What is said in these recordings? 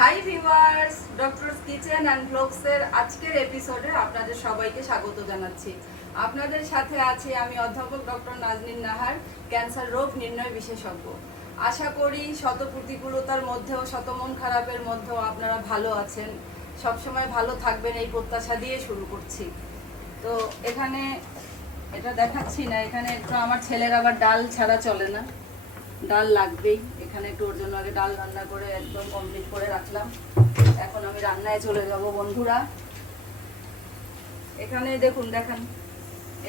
High viewers, doctors kitchen and ব্লগসের আজকের এপিসোডে আপনাদের সবাইকে স্বাগত জানাচ্ছি। আপনাদের সাথে আছি আমি অধ্যাপক ডক্টর নাজনীন নাহার, ক্যান্সার রোগ নির্ণয় বিশেষজ্ঞ। আশা করি শত প্রতিকূলতার মধ্যেও, শত মন খারাপের মধ্যেও আপনারা ভালো আছেন, সবসময় ভালো থাকবেন এই প্রত্যাশা দিয়ে শুরু করছি। তো এখানে এটা দেখাচ্ছি না, এখানে একটু আমার ছেলের আবার ডাল ছাড়া চলে না, ডাল লাগবেই। এখানে একটু ওর জন্য আগে ডাল রান্না করে একদম কমপ্লিট করে রাখলাম। এখন আমি রান্নায় চলে যাব বন্ধুরা। এখানে দেখেন,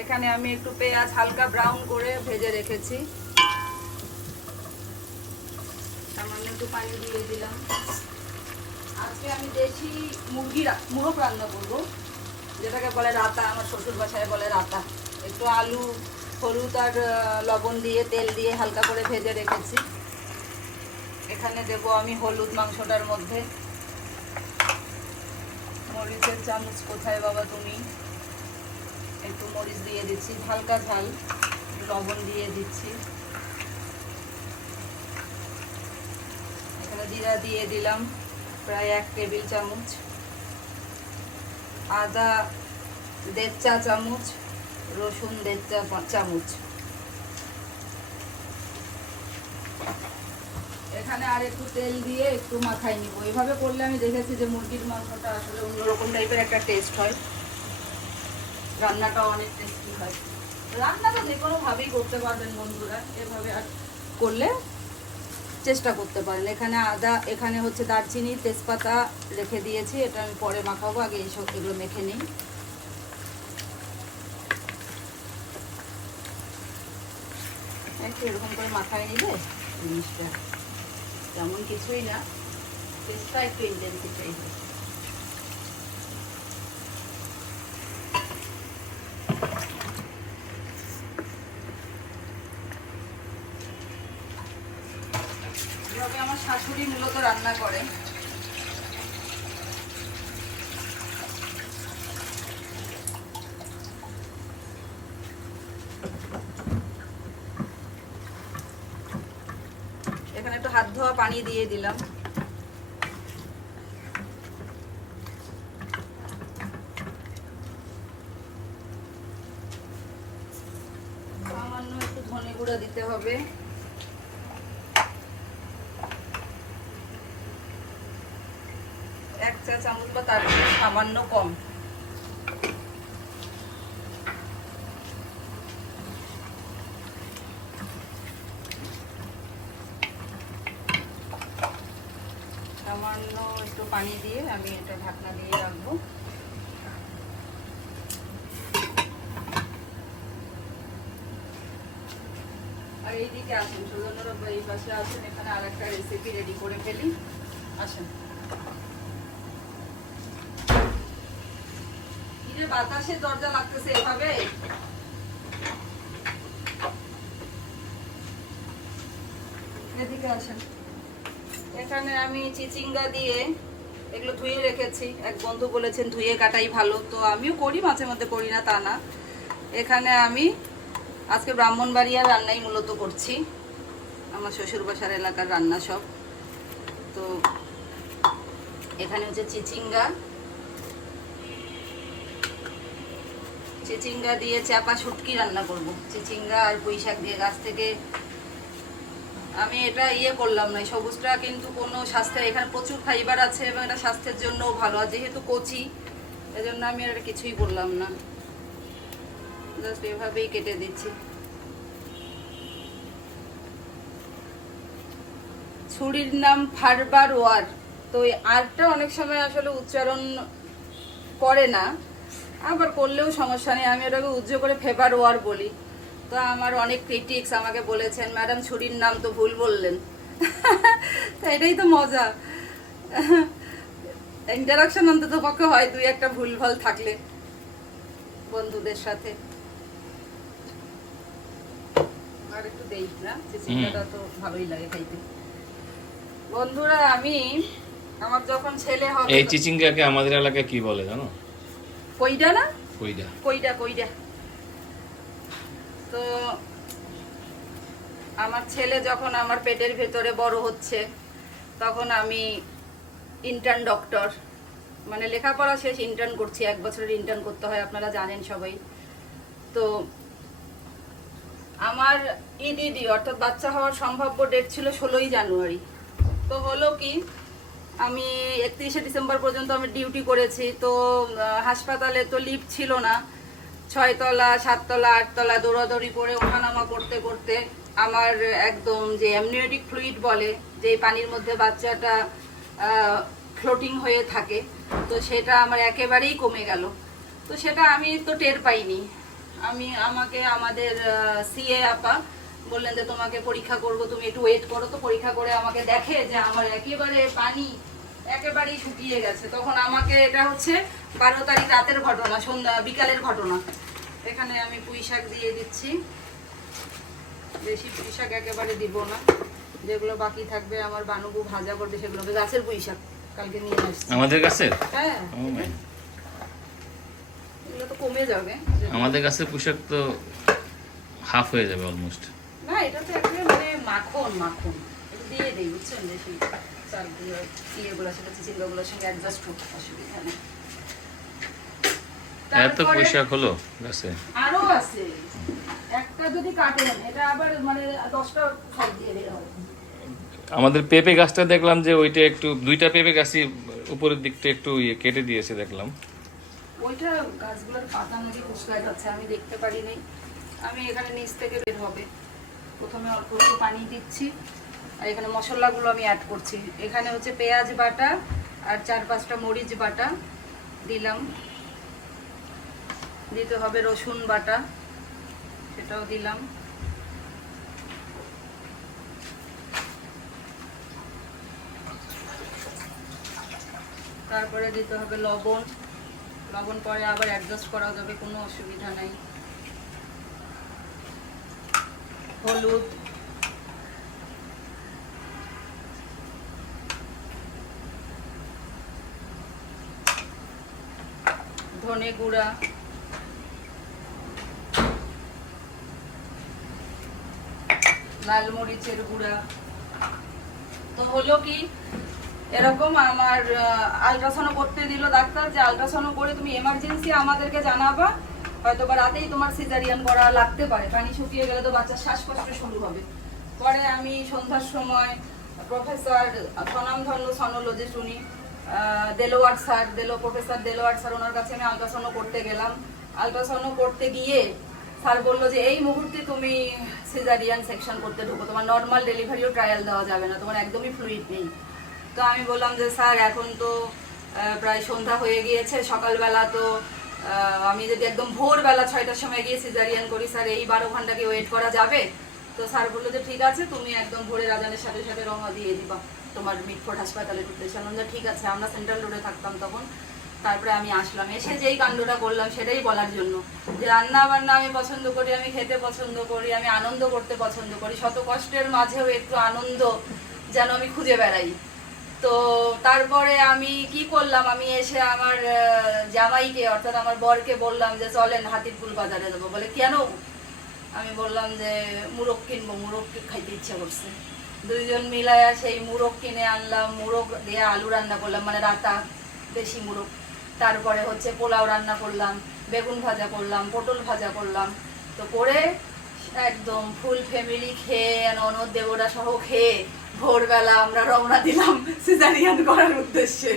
এখানে আমি একটু পেঁয়াজ হালকা ব্রাউন করে ভেজে রেখেছি। সামান্য একটু পানি দিয়ে দিলাম। আজকে আমি দেশি মুরগ রান্না করবো, যেটাকে বলে রাতা, আমার শ্বশুর বাসায় বলে রাতা। একটু আলু, হলুদ আর লবণ দিয়ে তেল দিয়ে হালকা করে ভেজে রেখেছি। এখানে দেব আমি হলুদ মাংসটার মধ্যে। মরিচের চামচ কোথায় বাবা তুমি? একটু মরিচ দিয়ে দিচ্ছি, হালকা ঝাল, লবণ দিয়ে দিচ্ছি। এখানে জিরা দিয়ে দিলাম প্রায় 1 টেবিল চামচ, আদা 1.5 চা চামচ, রসুন 1.5 চা চামচ। এখানে আর একটু তেল দিয়ে একটু মাখাই নিব। এভাবে করলে আমি দেখেছি যে মুরগির মাংসটা আসলে অন্যরকম টাইপের একটা টেস্ট হয়, রান্নাটাও অনেক টেস্টি হয়। রান্নাটা যে কোনোভাবেই করতে পারবেন বন্ধুরা, এভাবে আর করলে চেষ্টা করতে পারেন। এখানে আদা, এখানে হচ্ছে দারচিনি, তেজপাতা রেখে দিয়েছি, এটা আমি পরে মাখাবো, আগে এইসব এগুলো মেখে নিই। একটু এরকম করে মাখায় নিলে জিনিসটা তেমন কিছুই না, টেস্টটা একটু ইন্টেন্সিফাই হয়। এভাবে আমার শাশুড়ি মূলত রান্না করে। এখানে একটু হাত ধোয়া পানি দিয়ে দিলাম। সামান্য একটু ধনে গুঁড়া দিতে হবে। এক চা চামচ বা তার সামান্য কম। সামান্য একটু পানি দিয়ে আমি এটা ঢাকনা দিয়ে রাখবো। আর এইদিকে আসেন, সুজনরা এই পাশে আসেন, এখানে আর একটা রেসিপি রেডি করে ফেলি। আসেন। বাতাসের দরজা লাগতেছে এভাবে। এদিকে আসেন। এখানে আমি চিচিঙ্গা দিয়ে এগুলো ধুয়ে রেখেছি। এক বন্ধু বলেছেন ধুয়ে কাটাই ভালো, তো আমিও করি, মাঝে মধ্যে করি না তা না। এখানে আমি আজকে ব্রাহ্মণবাড়িয়ার রান্নাই মূলত করছি, আমার শ্বশুর বাসার এলাকার রান্না সব। তো এখানে হচ্ছে চিচিঙ্গা দিয়ে চাপা শুটকি রান্না করব। চিচিঙ্গা আর পুঁই শাক দিয়ে গাছ থেকে আমি এটা করলাম না। সবুজটা কিন্তু কোনো স্বাস্থ্যের, এখানে প্রচুর ফাইবার আছে এবং এটা স্বাস্থ্যের জন্যও ভালো। আর যেহেতু কচি, এজন্য আমি আর কিছুই বললাম না, জাস্ট এভাবেই কেটে দিচ্ছি। ছুরির নাম ফারবার ওয়ার। তো এই আরটা অনেক সময় আসলে উচ্চারণ করে না, আবার করলেও সমস্যা নেই, আমি ওটাকে উজ্জ্ব করে ফেবার ওয়ার বলি। তো আমার অনেক ক্রিটিক্স আমাকে বলেছেন, ম্যাডাম ছুরির নাম তো ভুল বললেন। তো এটাই তো মজা, ইন্টারাকশন অন্তত পক্ষে হয় 2-1টা ভুলভাল থাকলে বন্ধুদের সাথে। আর একটু দেই না, চিচিঙ্গাটা তো ভালোই লাগে খাইতে। বন্ধুরা আমার যখন ছেলে হবে, এই চিচিঙ্গাকে আমাদের এলাকায় কি বলে জানো? কইডা না? কইডা। তো আমার ছেলে যখন আমার পেটের ভেতরে বড় হচ্ছে, তখন আমি ইন্টার্ন ডক্টর, মানে লেখাপড়া শেষ, ইন্টার্ন করছি, 1 বছরের ইন্টার্ন করতে হয়, আপনারা জানেন সবাই। তো আমার ইডিডি অর্থাৎ বাচ্চা হওয়ার সম্ভাব্য ডেট ছিল 16ই জানুয়ারি। তো হলো কি, আমি 31শে ডিসেম্বর পর্যন্ত আমি ডিউটি করেছি। তো হাসপাতালে তো লিফট ছিল না, 6 তলা 7 তলা 8 তলা দৌড়াদৌড়ি করে ওঠানামা করতে করতে আমার একদম যে অ্যামনিওটিক ফ্লুইড বলে, যে পানির মধ্যে বাচ্চাটা ফ্লোটিং হয়ে থাকে, তো সেটা আমার একেবারেই কমে গেল। তো সেটা আমি তো টের পাইনি। আমাকে আমাদের সিএ আপা বললেন যে তোমাকে পরীক্ষা করব, তুমি একটু ওয়েট করো। তো পরীক্ষা করে আমাকে দেখে যে আমার একেবারে পানি একেবারেই শুকিয়ে গেছে। তখন আমাকে, এটা হচ্ছে 12 তারিখ রাতের ঘটনা, বিকালের ঘটনা। এখানে আমি পুঁই শাক দিয়ে দিচ্ছি, বেশি পুঁই শাক একেবারে দিব না, যেগুলো বাকি থাকবে আমার বানুবু ভাজা করবে সেগুলো। গাছের পুঁই শাক কালকে নিয়ে আসছি আমাদের কাছে। হ্যাঁ, ও ভাই, এগুলো তো কমে যাবে। আমাদের কাছে পোশাক তো হাফ হয়ে যাবে অলমোস্ট। না, এটা তো একেবারে মানে মাখন মাখন, একটু দিয়ে দেই, বুঝছেন, বেশি চালগুলো ইয়েগুলোর সাথে চিচিঙ্গাগুলোর সঙ্গে অ্যাডজাস্ট করতে অসুবিধা নেই। এত পোশাক হলো গাছে? আরো আছে, একটা যদি কাটেন এটা আবার মানে 10টা সব দিয়ে বের হবে। আমাদের পেঁপে গাছটা দেখলাম যে ওইটা একটু, 2টা পেঁপে গাছই উপরের দিকটা একটু কেটে দিয়েছে দেখলাম। ওইটা গাছগুলোর পাতা নাকি কুচকায় যাচ্ছে, আমি দেখতে পারি নাই। আমি এখানে নিচ থেকে বের হবে। প্রথমে অল্প একটু পানি দিচ্ছি, আর এখানে মশলাগুলো আমি অ্যাড করছি। এখানে হচ্ছে পেঁয়াজ বাটা আর 4-5টা মরিচ বাটা দিলাম, দিতে হবে রসুন বাটা, সেটাও দিলাম। তারপরে দিতে হবে লবণ, লবণ পরে আবার অ্যাডজাস্ট করা যাবে, কোনো অসুবিধা নাই। হলুদ, ধনে গুঁড়া, লাল মরিচের গুঁড়া। তো হলো কি, এরকম আমার আল্ট্রাসাউন্ড করতে দিল ডাক্তার, যে আল্ট্রাসাউন্ড করে তুমি এমার্জেন্সি আমাদেরকে জানাবা, হয়তো বা রাতেই তোমার সিজারিয়ান করা লাগতে পারে, পানি শুকিয়ে গেলে তো বাচ্চার শ্বাসকষ্ট শুরু হবে। পরে আমি সন্ধ্যার সময় প্রফেসর স্বনামধন্য সনোলজিস্ট, উনি প্রফেসর দেলোয়ার স্যার, ওনার কাছে আমি আল্ট্রাসাউন্ড করতে গেলাম। আল্ট্রাসাউন্ড করতে গিয়ে স্যার বললো যে এই মুহূর্তে তুমি সিজারিয়ান সেকশন করতে ঢুকো, তোমার নর্মাল ডেলিভারিও ট্রায়াল দেওয়া যাবে না, তোমার একদমই ফ্লুইড নেই। তো আমি বললাম যে স্যার এখন তো প্রায় সন্ধ্যা হয়ে গিয়েছে, সকালবেলা তো আমি যদি একদম ভোরবেলা 6টার সময় গিয়ে সিজারিয়ান করি, স্যার এই 12 ঘন্টা কি ওয়েট করা যাবে? তো স্যার বললো যে ঠিক আছে, তুমি একদম ভোরের আজানের সাথে সাথে রওনা দিয়ে দিবা তোমার মিটফোর্ড হাসপাতালের উদ্দেশ্যে। আমরা ঠিক আছে, আমরা সেন্ট্রাল রোডে থাকতাম তখন। তারপরে আমি আসলাম, এসে যেই কাণ্ডটা করলাম সেটাই বলার জন্য, যে রান্না বান্না আমি পছন্দ করি, আমি খেতে পছন্দ করি, আমি আনন্দ করতে পছন্দ করি, শত কষ্টের মাঝেও একটু আনন্দ যেন আমি খুঁজে বেড়াই। তো তারপরে আমি কি করলাম, আমি এসে আমার জামাইকে অর্থাৎ আমার বরকে বললাম যে চলেন হাতিরপুল বাজারে যাবো। বলে কেন? আমি বললাম যে মুরগ কিনবো, মুরগ খাইতে ইচ্ছা করছে। দুইজন মিলায়া সেই মুরগ কিনে আনলাম, মুরগ দিয়ে আলু রান্না করলাম, মানে রাতা দেশি মুরগ। তারপরে হচ্ছে পোলাও রান্না করলাম, বেগুন ভাজা করলাম, পটল ভাজা করলাম। তো করে একদম ফুল ফ্যামিলি খেয়ে, ননদ দেবরা সহ খেয়ে ভোরবেলা আমরা রওনা দিলাম সিজারিয়ান করার উদ্দেশ্যে।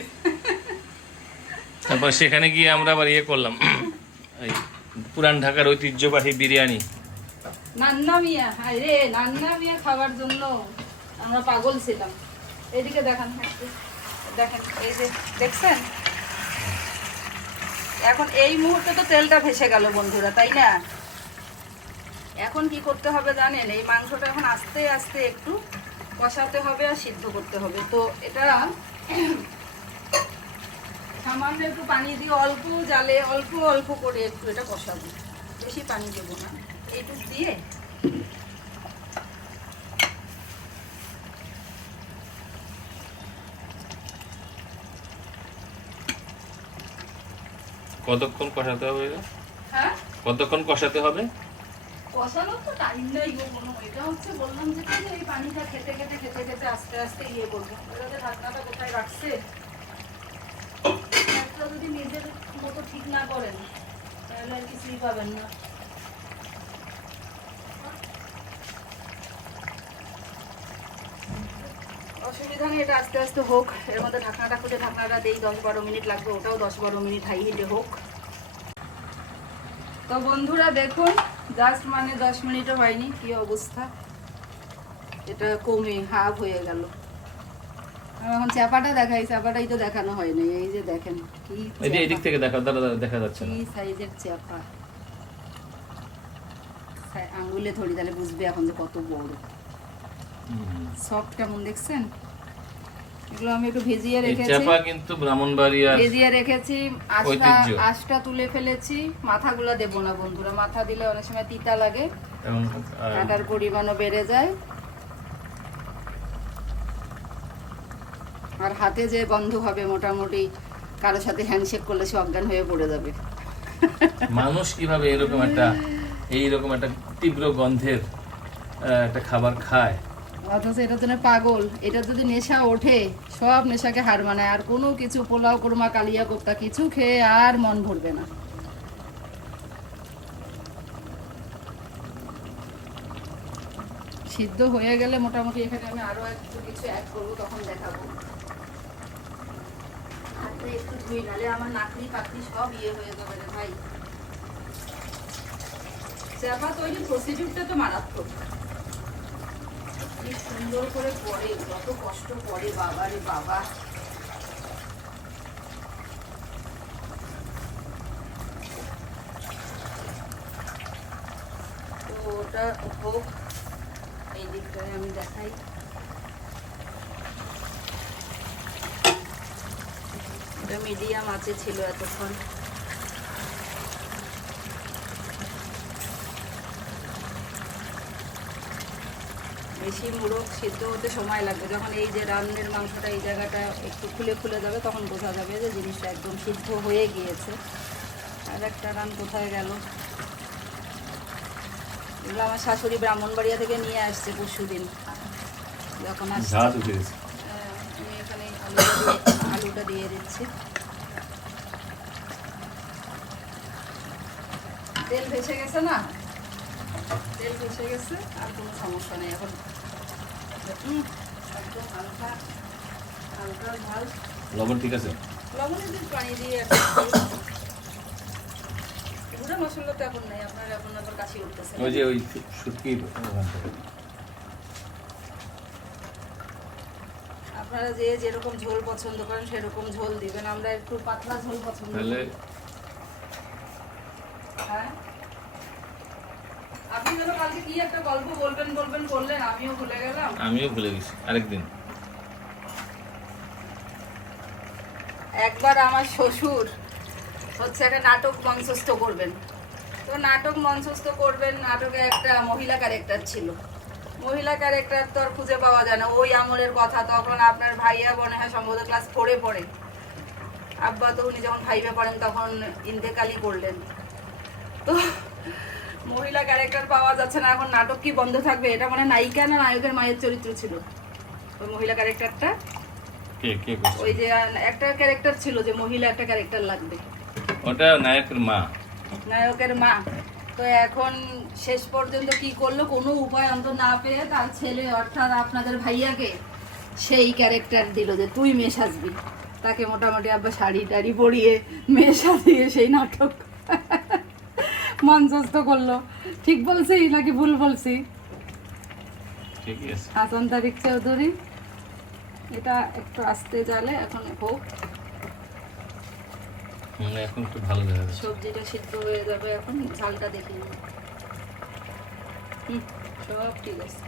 তারপর সেখানে গিয়ে আমরা আবার ইয়ে করলাম, এই পুরান ঢাকার ঐতিহ্যবাহী বিরিয়ানি, নান্না মিয়া। হায় রে, নান্না মিয়া খাওয়ার জন্য আমরা পাগল ছিলাম। এদিকে দেখান, দেখেন, এই যে দেখছেন, এখন এই মুহূর্তে তো তেলটা ভেসে গেল বন্ধুরা, তাই না? এখন কি করতে হবে জানেন? এই মাংসটা এখন আস্তে আস্তে একটু কষাতে হবে আর সিদ্ধ করতে হবে। তো এটা সামান্য একটু পানি দিয়ে অল্প জালে অল্প অল্প করে একটু এটা কষাবো, বেশি পানি দেবো না, এইটুকু দিয়ে কতক্ষণ কষাতে হবে? হ্যাঁ, কতক্ষণ কষাতে হবে? কষানো তো টাইম নাই গো কোনো। এটা হচ্ছে বললাম যে কি, এই পানিটা খেতে খেতে খেতে খেতে আস্তে আস্তে ইয়ে করবো। এটাতে ঢাকনাটা কোথায় রাখছে যদি নিজের মতো ঠিক না করেন তাহলে আর কিছুই পাবেন না। অসুবিধা নেই, এটা আস্তে আস্তে হোক। এর মধ্যে ঢাকনাটা খুলে ঢাকনাটা দেই, 10-12 মিনিট লাগবে, ওটাও 10-12 মিনিট হাই হিটে হোক। তো বন্ধুরা দেখুন, জাস্ট মানে 10 মিনিটও হয়নি, কি অবস্থা, এটা কমে হাফ হয়ে গেল। আমি এখন চাপাটা দেখাই, চাপাটাই তো দেখানো হয়নি। এই যে দেখেন কি এই যে এই দিক থেকে দেখা যাচ্ছে না কি সাইজের চাপা, আঙ্গুলে ধরি তাহলে বুঝবে এখন যে কত বড়, সফট কেমন দেখছেন। এগুলো আমি একটু ভিজিয়ে এই রেখেছি, চাপা কিন্তু ব্রাহ্মণবাড়িয়া ভিজিয়ে রেখেছি, ঐতিহ্য। আঁশটা তুলে ফেলেছি। মাথাগুলো দেবো না বন্ধুরা, মাথা দিলে অনেক সময় তিতা লাগে, এবং আটার পরিমাণও বেড়ে যায়, আর হাতে যে গন্ধ হবে মোটামুটি কারোর সাথে হ্যান্ডশেক করলে সে অজ্ঞান হয়ে পড়ে যাবে। মানুষ কিভাবে এইরকম একটা তীব্র গন্ধের একটা খাবার খায়। অথচ এটার জন্য পাগল। এটা যদি নেশা ওঠে সব নেশাকে হার মানায়, আর কোনো কিছু পোলাও কোরমা কালিয়া কোপ্তা কিছু খেয়ে আর মন ভরবে না। সিদ্ধ হয়ে গেলে মোটামুটি এখানে আমি আরো একটু কিছু অ্যাড করবো, তখন দেখাবো। হাতে একটু ধুই, নাহলে আমার নাকড়ি পাকড়ি সব ইয়ে হয়ে যাবে রে ভাই। চাপা তৈরি প্রসিডিউরটা তো মারাত্মক, কি সুন্দর করে পড়ে, কত কষ্ট করে বাবা রে বাবা। তো ওটা হোক, এই দিকটায় আমি দেখাই। এটা মিডিয়াম আছে ছিল এতক্ষণ। বেশি মুরগ সিদ্ধ হতে সময় লাগবে, যখন এই যে রান্নের মাংসটা এই জায়গাটা একটু খুলে খুলে যাবে তখন বোঝা যাবে যে জিনিসটা একদম সিদ্ধ হয়ে গিয়েছে। আর একটা রান কোথায় গেল, এগুলো আমার শাশুড়ি ব্রাহ্মণবাড়িয়া থেকে নিয়ে আসছে পরশুদিন যখন আসছে। আমি এখানে আলুটা দিয়ে দিচ্ছি। তেল ভেসে গেছে না, তেল ভেসে গেছে, আর কোনো সমস্যা নেই এখন। একদম হালকা হালকা ঝাল। লবণ ঠিক আছে, লবণের দিন পানি দিয়ে গুঁড়া মশলা তো এখন নেই, আপনার এখন আবার কাশি উঠতেছে। ওই যে ওই শুটকির আপনারা যে যেরকম ঝোল পছন্দ করেন সেরকম ঝোল দিবেন, আমরা একটু পাতলা ঝোল পছন্দ করি। হ্যাঁ, আপনি যেন কালকে কি একটা গল্প বলবেন বললেন, আমিও ভুলে গেলাম। আমিও ভুলে গেছি, আরেকদিন। একবার আমার শ্বশুর হচ্ছে একটা নাটক মঞ্চস্থ করবেন, তো নাটক মঞ্চস্থ করবেন, নাটকে একটা মহিলা ক্যারেক্টার ছিল। মহিলা ক্যারেক্টার তো আর খুঁজে পাওয়া যায় না, ওই আমলের কথা। তখন আপনার ভাইয়া মনে হয় সম্ভবত ক্লাস 4-এ পড়ে, আব্বা তো উনি যখন 5-এ পড়েন তখন ইন্তেকালই করলেন। তো মহিলা ক্যারেক্টার পাওয়া যাচ্ছে না, এখন নাটক কি বন্ধ থাকবে? এটা মানে নায়িকা না নায়কের মায়ের চরিত্র ছিল ওই মহিলা ক্যারেক্টারটা। ওই যে একটা ক্যারেক্টার ছিল যে মহিলা একটা ক্যারেক্টার লাগবে, ওটা নায়কের মা। নায়কের মা। তো এখন শেষ পর্যন্ত কি করলো, কোনো উপায় অন্ত না পেয়ে তার ছেলে অর্থাৎ আপনাদের ভাইয়াকে সেই ক্যারেক্টার দিল যে তুই মেয়ে সাজবি। তাকে মোটামুটি আব্বা শাড়ি টাড়ি পরিয়ে মেয়ে সাজিয়ে সেই নাটক মঞ্চস্থ করলো। ঠিক বলছি নাকি ভুল বলছি? ঠিকই আছে। হাসান তারিক চৌধুরী। এটা একটু আস্তে জালে এখন হোক, এখন একটু ভালো দেখা যাচ্ছে। সবজিটা সিদ্ধ হয়ে যাবে, এখন ঝালটা দেখি। সব ঠিক আছে,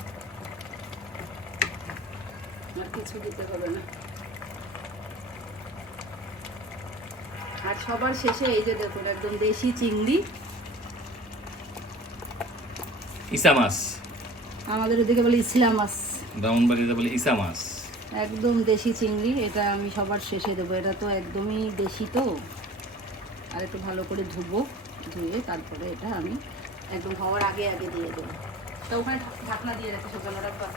আর কিছু দিতে হবে না। আর সবার শেষে এই যে দেখুন একদম দেশি চিংড়ি, ইসা মাছ, আমাদের ওদিকে বলে ইসলা মাছ, ব্রাহ্মণবাড়িতে বলে ইসা মাছ। একদম দেশি চিংড়ি। এটা আমি সবার শেষে দেবো, এটা তো একদমই দেশি। তো আর একটু ভালো করে ধুবো, ধুয়ে তারপরে এটা আমি একদম হওয়ার আগে আগে দিয়ে দেবো। তো ওখানে ঢাকনা দিয়ে রাখি, সকালে রাখবা,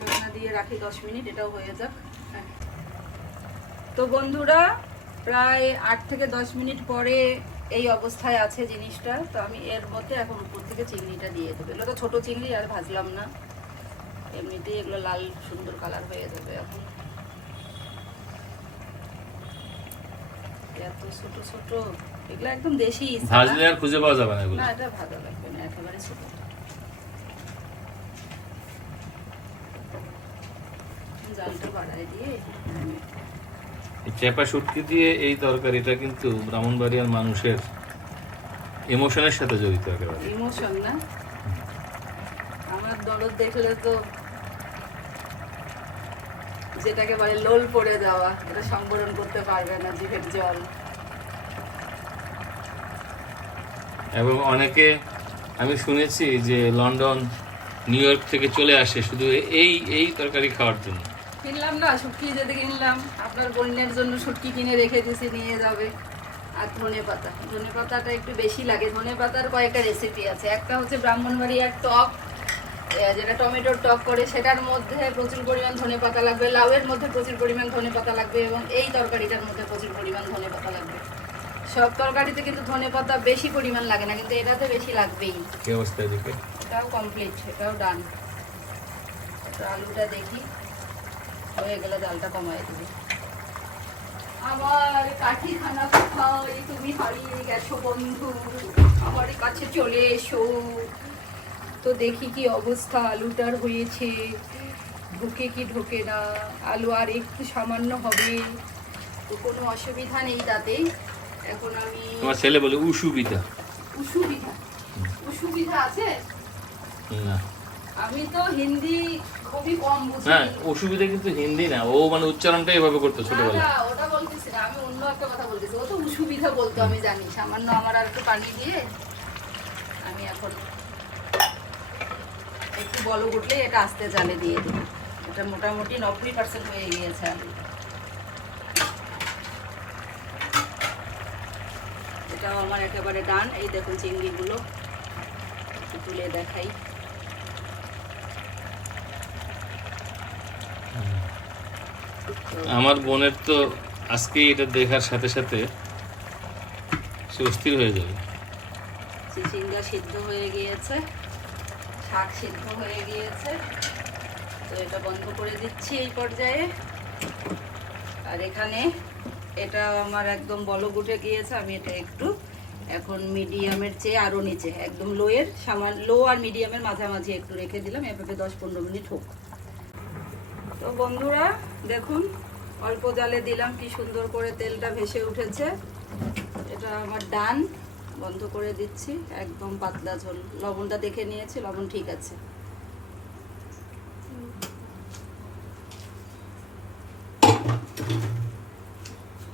ঢাকনা দিয়ে রাখি 10 মিনিট, এটাও হয়ে যাক। তো বন্ধুরা, প্রায় 8 থেকে 10 মিনিট পরে এই অবস্থায় আছে জিনিসটা। তো আমি এর মধ্যে এখন উপর থেকে চিংড়িটা দিয়ে দেবো। এগুলো তো ছোটো চিংড়ি, আর ভাজলাম না, এমনিতেই এগুলো লাল সুন্দর কালার হয়ে যাবে। এখন এত ছোট ছোট, এগুলো একদম দেশি ইসা না? ভাজলে আর খুঁজে পাওয়া যাবে না এগুলো। না, এটা ভাজা লাগবে না, একেবারে ছোট। জালটা বাড়ায় দিয়ে এই চেপা শুটকি দিয়ে এই তরকারিটা কিন্তু ব্রাহ্মণবাড়িয়ার মানুষের ইমোশনের সাথে জড়িত একেবারে। ইমোশন না, আমার দরদ দেখলে তো যেটাকে বলে লোল পড়ে যাওয়া, এটা সংবরণ করতে পারবে না জিভের জল। এবং অনেকে আমি শুনেছি যে লন্ডন, নিউ ইয়র্ক থেকে চলে আসে শুধু এই এই তরকারি খাওয়ার জন্য। কিনলাম না, শুটকি যেতে কিনলাম, আপনার বোনের জন্য শুটকি কিনে রেখে দিয়েছি, নিয়ে যাবে। আর ধনে পাতা, ধনে পাতাটা একটু বেশি লাগে। ধনে পাতার কয়েকটা রেসিপি আছে। একটা হচ্ছে ব্রাহ্মণবাড়িয়ার টক, যেটা টমেটোর টক করে, সেটার মধ্যে প্রচুর পরিমাণ ধনে পাতা লাগবে। লাউয়ের মধ্যে প্রচুর পরিমাণ ধনে পাতা লাগবে, এবং এই তরকারিটার মধ্যে প্রচুর পরিমাণ ধনে পাতা লাগবে। সব তরকারিতে কিন্তু ধনে পাতা বেশি পরিমাণ লাগে না, কিন্তু এটাতে বেশি লাগবেই। কি অবস্থা এদিকে? এটাও কমপ্লিট, এটাও ডান। আলুটা দেখি হয়ে গেলে ডালটা কমাই দিবি। আমার কাঠি খানা কোথায়, তুমি হারিয়ে গেছো বন্ধু, আমার কাছে চলে এসো। তো দেখি কি অবস্থা আলুটার হয়েছে, ঢোকে কি ঢোকে না। আলু আর একটু সামান্য হবে, তো কোনো অসুবিধা নেই তাতে। এখন আমি তোমার ছেলে বলে উসুবিধা। অসুবিধা, অসুবিধা আছে না, আমি তো হিন্দি খুবই কম বুঝি। হ্যাঁ অসুবিধা কিন্তু হিন্দি না, ও মানে উচ্চারণটা এভাবে করতো ছোটবেলায়। না, ওটা বলতেছি না, আমি অন্য একটা কথা বলতেছি। ও তো অসুবিধা বলতো, আমি জানি। সামান্য আমার আর একটু পানি দিয়ে আমি এখন একটু বল উঠলে এটা আস্তে জালে দিয়ে দেব। এটা মোটামুটি 90% হয়ে গিয়েছে আলু। এটাও আমার একেবারে ডান। এই দেখুন চিংড়িগুলো একটু তুলে দেখাই। আমার বোনের তো আজকে এটা দেখার সাথে সাথে সে অস্থির হয়ে যাবে। চিচিঙ্গা সিদ্ধ হয়ে গিয়েছে, শাক সিদ্ধ হয়ে গিয়েছে। তো এটা বন্ধ করে দিচ্ছি এই পর্যায়ে। আর এখানে এটা আমার একদম বলক উঠে গিয়েছে। আমি এটা একটু এখন মিডিয়ামের চেয়ে আরও নিচে, একদম লোয়ের লো আর মিডিয়ামের মাঝামাঝি একটু রেখে দিলাম, এভাবে 10-15 মিনিট হোক। তো বন্ধুরা দেখুন, অল্প জালে দিলাম, কি সুন্দর করে তেলটা ভেসে উঠেছে। এটা আমার ডান, বন্ধ করে দিচ্ছি। একদম পাতলা ঝোল। লবণটা দেখে নিয়েছি, লবণ ঠিক আছে।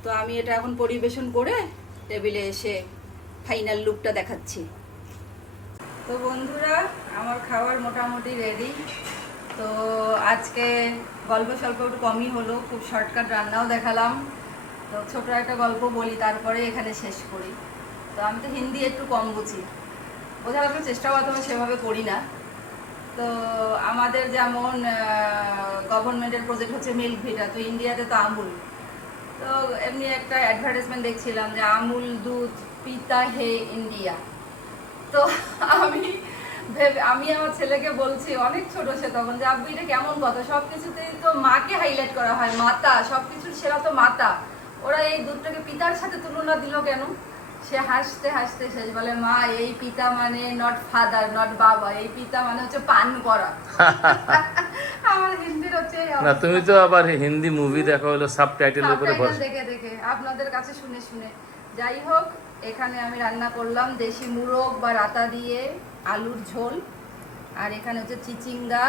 তো আমি এটা এখন পরিবেশন করে টেবিলে এসে ফাইনাল লুকটা দেখাচ্ছি। তো বন্ধুরা, আমার খাবার মোটামুটি রেডি। তো আজকে গল্প স্বল্প একটু কমই হলো, খুব শর্টকাট রান্নাও দেখালাম। তো ছোট একটা গল্প বলি, তারপরে এখানে শেষ করি। তো আমি তো হিন্দি একটু কম বুঝি, বোঝার চেষ্টাও আমি সেভাবে করি না। তো আমাদের যেমন গভর্নমেন্টের প্রজেক্ট হচ্ছে মিল্ক ভিটা, তো ইন্ডিয়াতে তো আমুল। তো এমনি একটা অ্যাডভার্টাইজমেন্ট দেখছিলাম যে আমুল দুধ পিতা হে ইন্ডিয়া। তো আমি আমার ছেলেকে বলছি, অনেক ছোট সে তখন, যে আব্বু এটা কেমন কথা, সবকিছুতেই তো মাকে হাইলাইট করা হয়, মাতা, সবকিছুর সেরা তো মাতা, ওরা এই দুধটাকে পিতার সাথে তুলনা দিল কেন? সে হাসতে হাসতে শেষ বলে, মা এই পিতা মানে নট ফাদার, নট বাবা, এই পিতা মানে হচ্ছে পান করা। আমার হিন্দির হচ্ছে না, তুমি তো আবার হিন্দি মুভি দেখা হলো সাবটাইটেলের উপরে ভরসা। দেখে দেখে আপনাদের কাছে শুনে শুনে। যাই হোক, এখানে আমি রান্না করলাম দেশি মুরগ বা রাতা দিয়ে আলুর ঝোল। আর এখানে হচ্ছে চিচিঙ্গা,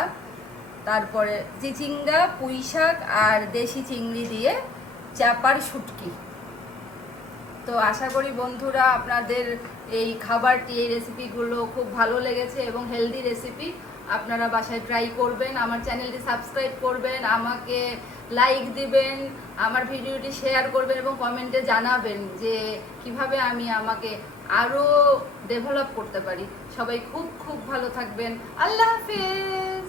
তারপরে চিচিঙ্গা, পুঁই শাক আর দেশি চিংড়ি দিয়ে চাপার শুটকি। তো আশা করি বন্ধুরা আপনাদের এই খাবারটি, এই রেসিপিগুলো খুব ভালো লেগেছে এবং হেলদি রেসিপি। আপনারা বাসায় ট্রাই করবেন, আমার চ্যানেলটি সাবস্ক্রাইব করবেন, আমাকে লাইক দিবেন, আমার ভিডিওটি শেয়ার করবেন এবং কমেন্টে জানাবেন যে কিভাবে আমি আমাকে আরও ডেভেলপ করতে পারি। সবাই খুব খুব ভালো থাকবেন। আল্লাহ হাফেজ।